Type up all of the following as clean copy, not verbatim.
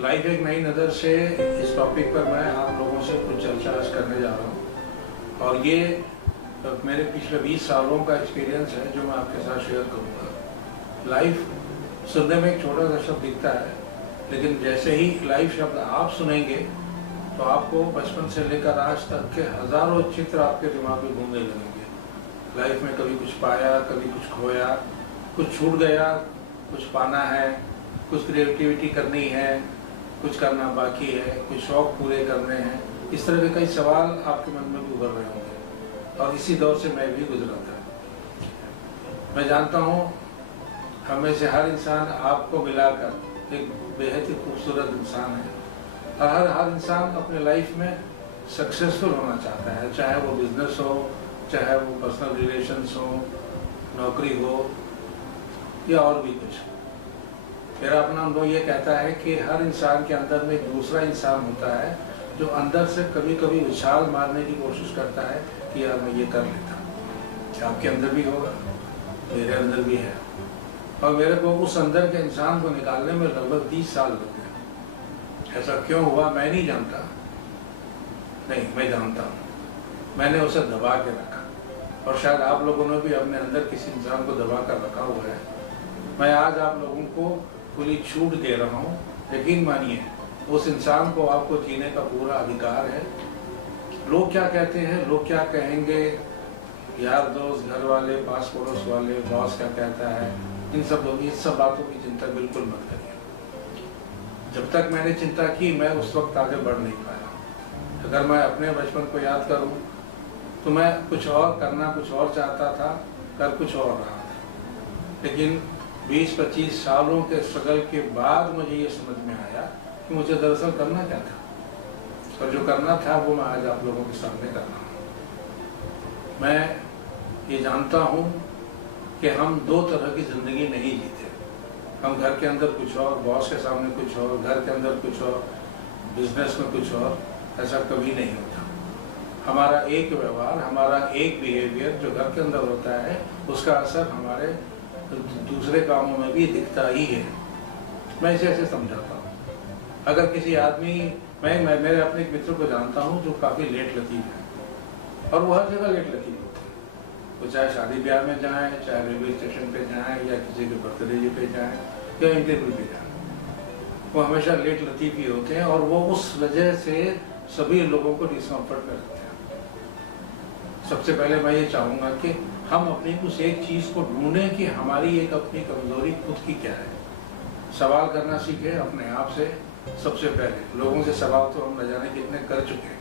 Life एक नई नज़र से इस टॉपिक पर मैं आप लोगों से कुछ चर्चा आज करने जा रहा हूँ और ये मेरे पिछले 20 सालों का एक्सपीरियंस है जो मैं आपके साथ शेयर करूँगा। लाइफ सुनने में एक छोटा सा शब्द दिखता है, लेकिन जैसे ही लाइफ शब्द आप सुनेंगे तो आपको बचपन से लेकर आज तक के हज़ारों चित्र आपके दिमाग में घूमने लगेंगे। लाइफ में कभी कुछ पाया, कभी कुछ खोया, कुछ छूट गया, कुछ पाना है, कुछ क्रिएटिविटी करनी है, कुछ करना बाकी है, कुछ शौक पूरे करने हैं। इस तरह के कई सवाल आपके मन में भी उभर रहे होंगे और इसी दौर से मैं भी गुजरा था। मैं जानता हूँ हमें से हर इंसान आपको मिलाकर एक बेहद ही खूबसूरत इंसान है और हर इंसान अपने लाइफ में सक्सेसफुल होना चाहता है, चाहे वो बिजनेस हो, चाहे वो पर्सनल रिलेशंस हो, नौकरी हो या और भी कुछ। मेरा अपना अनुभव ये कहता है कि हर इंसान के अंदर में एक दूसरा इंसान होता है जो अंदर से कभी कभी उछाल मारने की कोशिश करता है कि यार मैं ये कर लेता। क्या आपके अंदर भी होगा? मेरे अंदर भी है। और मेरे को उस अंदर के इंसान को निकालने में लगभग 30 साल लग गए। ऐसा क्यों हुआ मैं नहीं जानता, नहीं मैं जानता हूँ। मैंने उसे दबा के रखा और शायद आप लोगों ने भी अपने अंदर किसी इंसान को दबा कर रखा हुआ है। मैं आज आप लोगों को खुली छूट दे रहा हूँ। यकीन मानिए उस इंसान को आपको जीने का पूरा अधिकार है। लोग क्या कहते हैं, लोग क्या कहेंगे, यार दोस्त, घर वाले, पास पड़ोस वाले, बॉस क्या कहता है, इन सब बातों की चिंता बिल्कुल मत करिए। जब तक मैंने चिंता की मैं उस वक्त आगे बढ़ नहीं पाया। अगर मैं अपने बचपन को याद करूं तो मैं कुछ और करना कुछ और चाहता था, कर कुछ और रहा था। लेकिन 20-25 सालों के स्ट्रगल के बाद मुझे ये समझ में आया कि मुझे दरअसल करना क्या था और जो करना था वो मैं आज आप लोगों के सामने कर रहा हूँ। मैं ये जानता हूँ कि हम दो तरह की ज़िंदगी नहीं जीते। हम घर के अंदर कुछ और, बॉस के सामने कुछ और, घर के अंदर कुछ और, बिजनेस में कुछ और। ऐसा कभी नहीं होता। हमारा एक व्यवहार, हमारा एक बिहेवियर जो घर के अंदर होता है उसका असर हमारे दूसरे कामों में भी दिखता ही है। मैं इसे ऐसे समझाता हूँ। अगर किसी आदमी, मैं मेरे अपने एक मित्र को जानता हूँ जो काफ़ी लेट लतीफ़ है और वो हर जगह लेट लतीफ़ होते हैं। वो चाहे शादी ब्याह में जाएँ, चाहे रेलवे स्टेशन पे जाएँ या किसी के बर्थडे पे जाएँ या इंटरव्यू पे जाएँ, वो हमेशा लेट लतीफ़ ही होते हैं और वो उस वजह से सभी लोगों को डिस्कम्फर्ट में रखते हैं। सबसे पहले मैं ये चाहूँगा कि हम अपनी उस एक चीज़ को ढूंढें कि हमारी एक अपनी कमज़ोरी खुद की क्या है। सवाल करना सीखें अपने आप से। सबसे पहले लोगों से सवाल तो हम न जाने कितने कर चुके हैं।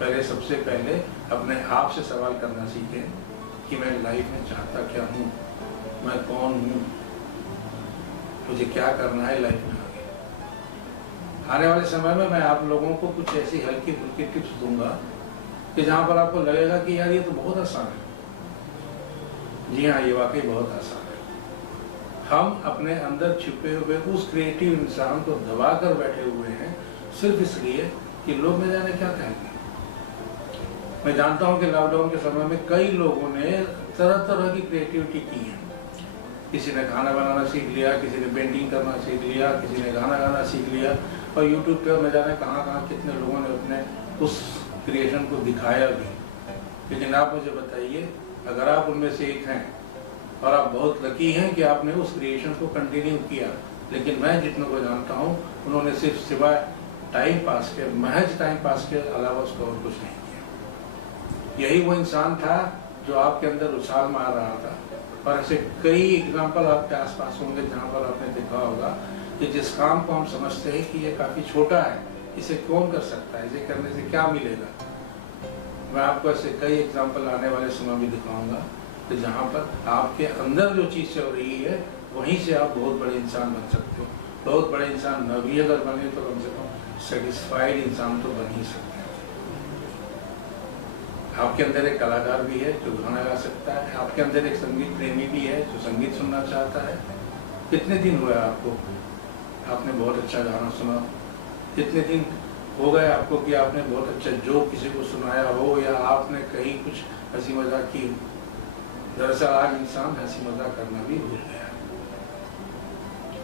पहले सबसे पहले अपने आप से सवाल करना सीखें कि मैं लाइफ में चाहता क्या हूँ, मैं कौन हूँ, मुझे क्या करना है लाइफ में आगे। आने वाले समय में मैं आप लोगों को कुछ ऐसी हल्की फुल्की टिप्स दूंगा कि जहाँ पर आपको लगेगा कि यार ये तो बहुत आसान है। जी हाँ, ये वाकई बहुत आसान है। हम अपने अंदर छिपे हुए उस क्रिएटिव इंसान को दबा कर बैठे हुए हैं सिर्फ इसलिए कि लोग न जाने क्या कहेंगे। मैं जानता हूँ कि लॉकडाउन के समय में कई लोगों ने तरह तरह की क्रिएटिविटी की है। किसी ने खाना बनाना सीख लिया, किसी ने पेंटिंग करना सीख लिया, किसी ने गाना गाना सीख लिया और यूट्यूब पर न जाने कहाँ कहाँ कितने लोगों ने अपने उस क्रिएशन को दिखाया भी। लेकिन आप मुझे बताइए, अगर आप उनमें से एक हैं और आप बहुत लकी हैं कि आपने उस क्रिएशन को कंटिन्यू किया, लेकिन मैं जितनों को जानता हूँ उन्होंने सिर्फ सिवाय टाइम पास के, महज टाइम पास के अलावा उसको और कुछ नहीं किया। यही वो इंसान था जो आपके अंदर उछाल मार रहा था। और ऐसे कई एग्जाम्पल आपके आसपास होंगे जहाँ पर आपने देखा होगा कि जिस काम को हम समझते हैं कि ये काफ़ी छोटा है, इसे कौन कर सकता है, इसे करने से क्या मिलेगा। मैं आपको ऐसे कई एग्जाम्पल आने वाले समय में दिखाऊंगा कि जहाँ पर आपके अंदर जो चीज़ चल रही है वहीं से आप बहुत बड़े इंसान बन सकते हो। बहुत बड़े इंसान न भी अगर बने तो कम से कम सेटिस्फाइड इंसान तो बन ही सकते हैं। आपके अंदर एक कलाकार भी है जो गाना गा सकता है। आपके अंदर एक संगीत प्रेमी भी है जो संगीत सुनना चाहता है। कितने दिन हुए आपको, आपने बहुत अच्छा गाना सुना? कितने दिन हो गए आपको कि आपने बहुत अच्छा जोक किसी को सुनाया हो या आपने कहीं कुछ हंसी मजाक की? दरअसल आज इंसान हंसी मजाक करना भी भूल गया।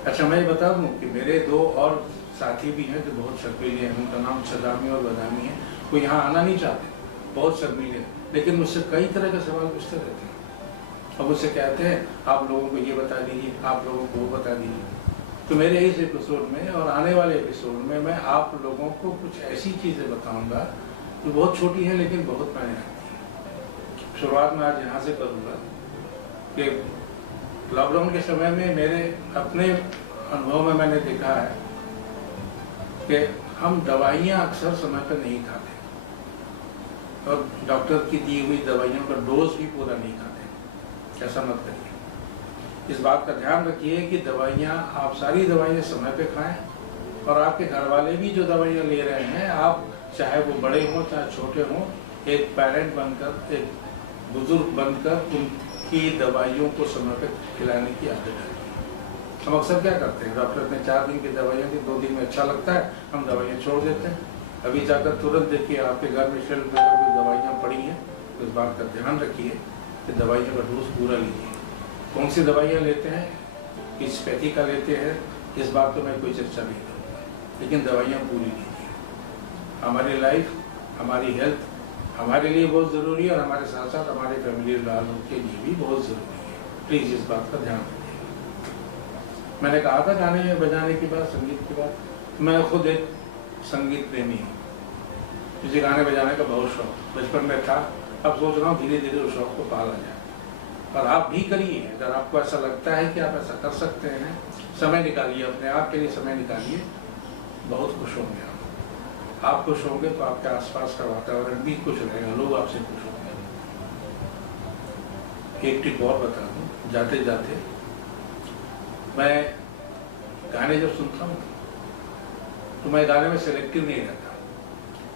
अच्छा, मैं ये बता दूं कि मेरे दो और साथी भी हैं जो बहुत शर्मीले हैं, उनका नाम सदामी और बदामी है। वो यहाँ आना नहीं चाहते, बहुत शर्मीले हैं, लेकिन मुझसे कई तरह के सवाल पूछते रहते हैं। अब मुझसे कहते हैं आप लोगों को ये बता दीजिए, आप लोगों को वो बता दीजिए। तो मेरे इस एपिसोड में और आने वाले एपिसोड में मैं आप लोगों को कुछ ऐसी चीज़ें बताऊंगा जो बहुत छोटी है लेकिन बहुत मायने रखती है। शुरुआत में आज यहाँ से करूँगा कि लॉकडाउन के समय में मेरे अपने अनुभव में मैंने देखा है कि हम दवाइयाँ अक्सर समय पर नहीं खाते और डॉक्टर की दी हुई दवाइयों का डोज भी पूरा नहीं खाते। ऐसा मत करिए। इस बात का ध्यान रखिए कि दवाइयाँ, आप सारी दवाइयाँ समय पे खाएं और आपके घर वाले भी जो दवाइयाँ ले रहे हैं, आप चाहे वो बड़े हों चाहे छोटे हों, एक पेरेंट बनकर, एक बुजुर्ग बनकर उनकी दवाइयों को समय पे खिलाने की आदत है। हम अक्सर क्या करते हैं, डॉक्टर ने 4 दिन की दवाइयाँ दी, 2 दिन में अच्छा लगता है, हम दवाइयाँ छोड़ देते हैं। अभी जाकर तुरंत देखिए आपके घर में शेल्फ पे दवाइयाँ पड़ी हैं। तो इस बात का ध्यान रखिए कि दवाइयों का डोज पूरा लीजिए। कौन सी दवाइयाँ लेते हैं, किस पैथी का लेते हैं, इस बात पर मैं कोई चर्चा नहीं करूँगा, लेकिन दवाइयाँ पूरी लीजिए। हमारी लाइफ, हमारी हेल्थ हमारे लिए बहुत ज़रूरी है और हमारे साथ साथ हमारे फैमिली वालों के लिए भी बहुत ज़रूरी है। प्लीज़ इस बात का ध्यान रखिए। मैंने कहा था गाने बजाने की बात, संगीत की बात, मैं खुद एक संगीत प्रेमी हूँ। मुझे गाने बजाने का बहुत शौक बचपन में था। अब सोच रहा हूँ धीरे धीरे उस शौक को पाला जाए और आप भी करिए। अगर आपको ऐसा लगता है कि आप ऐसा कर सकते हैं, समय निकालिए, अपने आप के लिए समय निकालिए, बहुत खुश होंगे आप खुश होंगे तो आपके आसपास का वातावरण भी खुश रहेगा, लोग आपसे खुश होंगे। एक टिप और बता दूं, जाते जाते मैं गाने जब सुनता हूँ तो मैं गाने में सेलेक्टिव नहीं रहता।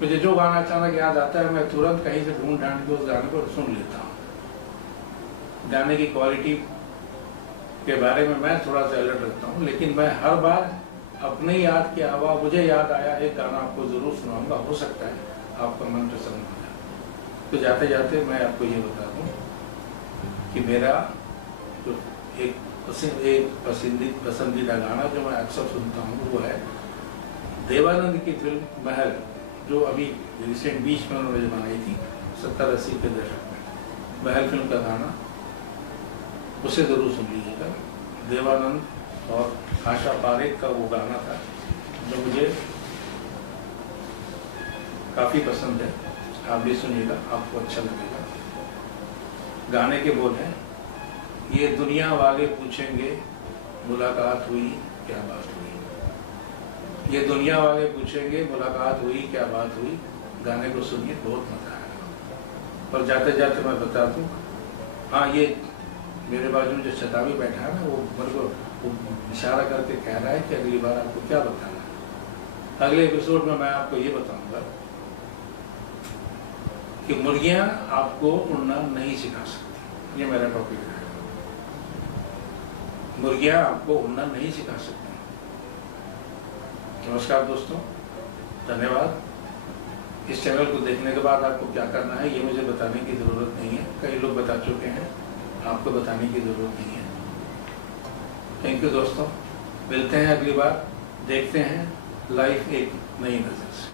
मुझे जो गाना अचानक याद आता है मैं तुरंत कहीं से ढूंढ ढांड के उस गाने को सुन लेता हूँ। गाने की क्वालिटी के बारे में मैं थोड़ा सा अलर्ट रखता हूँ, लेकिन मैं हर बार अपने याद के अलावा मुझे याद आया एक गाना आपको जरूर सुनाऊंगा। हो सकता है आपका मन प्रसन्न हो जाए। तो जाते जाते मैं आपको ये बता दूं कि मेरा जो एक पसंदीदा गाना जो मैं अक्सर सुनता हूँ वो है देवानंद की फिल्म महल, जो अभी रिसेंट बीच में उन्होंने बनाई थी 70-80 के दशक में। महल फिल्म का गाना, उसे जरूर सुन लीजिएगा। देवानंद और आशा पारेख का वो गाना था जो मुझे काफ़ी पसंद है। आप भी सुनिएगा, आपको अच्छा लगेगा। गाने के बोल हैं, ये दुनिया वाले पूछेंगे मुलाकात हुई क्या बात हुई। ये दुनिया वाले पूछेंगे मुलाकात हुई क्या बात हुई। गाने को सुनिए, बहुत मजा आएगा। और जाते जाते मैं बता दूं, हाँ, ये मेरे बाजू में जो शताबी बैठा है ना, वो मेरे को इशारा करके कह रहा है कि अगली बार आपको क्या बताना है। अगले एपिसोड में मैं आपको ये बताऊंगा कि मुर्गियां आपको उड़ना नहीं सिखा सकती। ये मेरा टॉपिक है, मुर्गियां आपको उड़ना नहीं सिखा सकती। नमस्कार दोस्तों, धन्यवाद। इस चैनल को देखने के बाद आपको क्या करना है ये मुझे बताने की ज़रूरत नहीं है, कई लोग बता चुके हैं, आपको बताने की ज़रूरत नहीं है। थैंक यू दोस्तों, मिलते हैं अगली बार, देखते हैं लाइफ एक नई नज़र से।